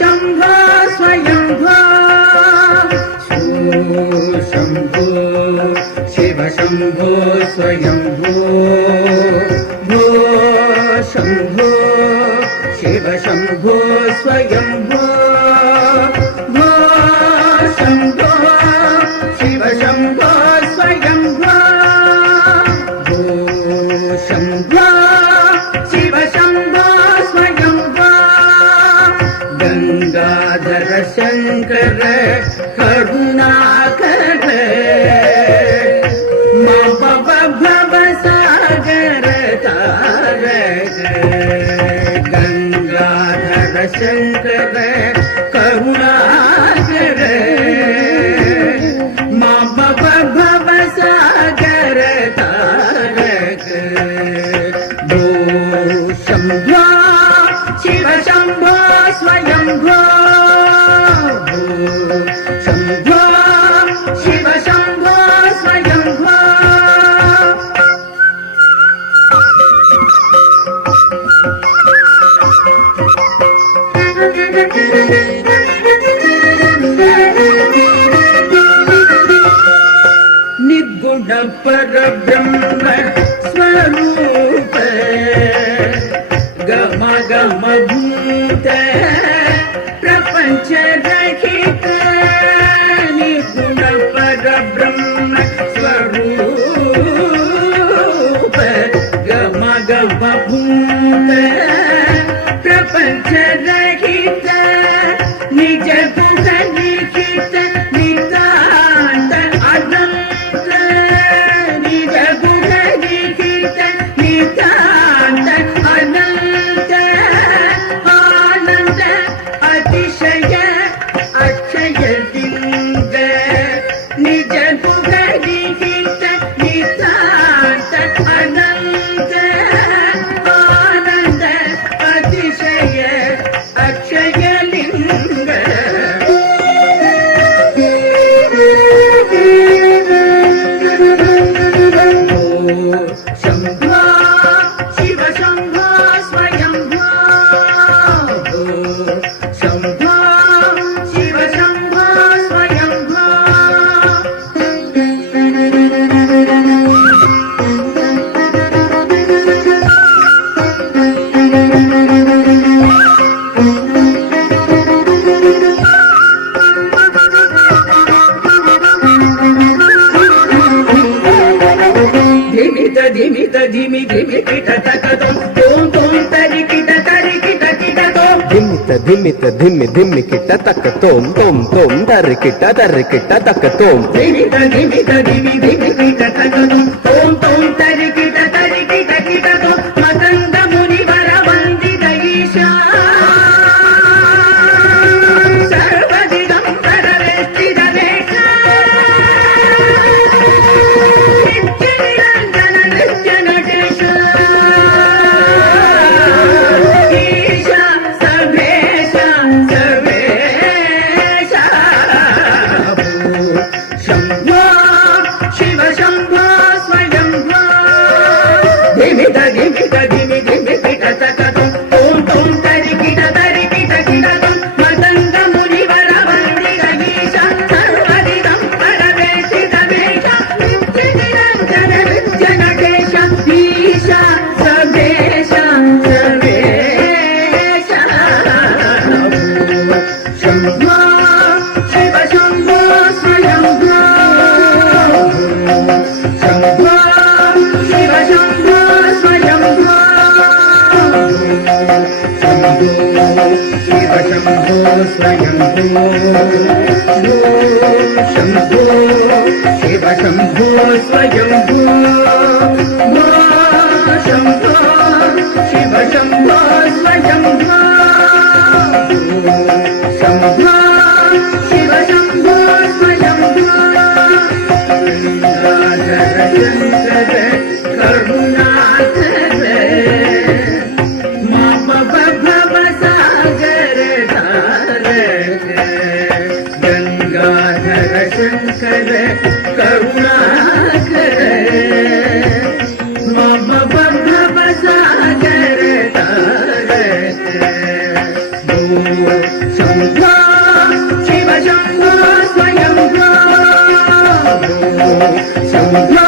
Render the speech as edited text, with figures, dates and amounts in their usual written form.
शम्भो स्वयम्भो शम्भो शिव शम्भो स्वयम्भो भो शम्भो शिव शम्भो स्वयम्भो भो शम्भो शिव शम्भो स्वयम्भो भो शम्भो शिव शम्भो स्वयम्भो गंगाधर शंकर करुणाकर भव सागर तारक गंगाधर शंकर करुणाकर भव सागर तारक भो शम्भो शिव शम्भो स्वयम्भो शम्भो शिव शम्भो स्वयम्भो निर्गुण परब्रह्म स्वरूप गम गम भूत प्रपंच रहित निर्गुण परब्रह्म स्वरूप गम गम भूत प्रपंच रहित निज गुण लिखित नितांत अनंत निज गुण लिखित नितांत अनंत आनंद अतिशय अक्षय लिंग निज गुण लिखित नितांत अनंत आनंद अतिशय अक्षय लिंग शम्भो शिव शम्भो स्वयम्भो शम्भो शिव शम्भो स्वयम्भो धिमित धिमि धिमि किट तक तोम तोम तरि किट तोम धिमित धिमि धिमि किट तक तोम तोम तोम दर किट तक तोम धिमित धिमि धिमि किट तक तोम तोम तरि किट तोम मकंद मुनिवर वंदित ईशा सर्वदिगंबर वेष्टित वेषा नित्य निरंजन नृत्य नटेश ईशा सर्वेश सर्वेश शम्भो शिव शम्भो स्वयम्भो धिमित धिमि किट तक तोम तोम तरि किट तोम मदंग मुनिवर वंदित ईशा सर्वदिगंबर वेषित वेषा नित्य निरंजन नृत्य नटेश ईशा सर्वेश सर्वेश शम्भो शिव शम्भो स्वयम्भो शम्भो शिव शम्भो स्वयम्भो शम्भो शिव शम्भो स्वयम्भो शम्भो शिव शम्भो स्वयम्भो शम्भो शिव शम्भो स्वयम्भो शम्भो शिव शम्भो स्वयम्भो गंगाधर शंकर करुणाकर भव सागर तारक गंगाधर शंकर करुणाकर भव सागर तारक శంభో శివ శంభో స్వయం శంభో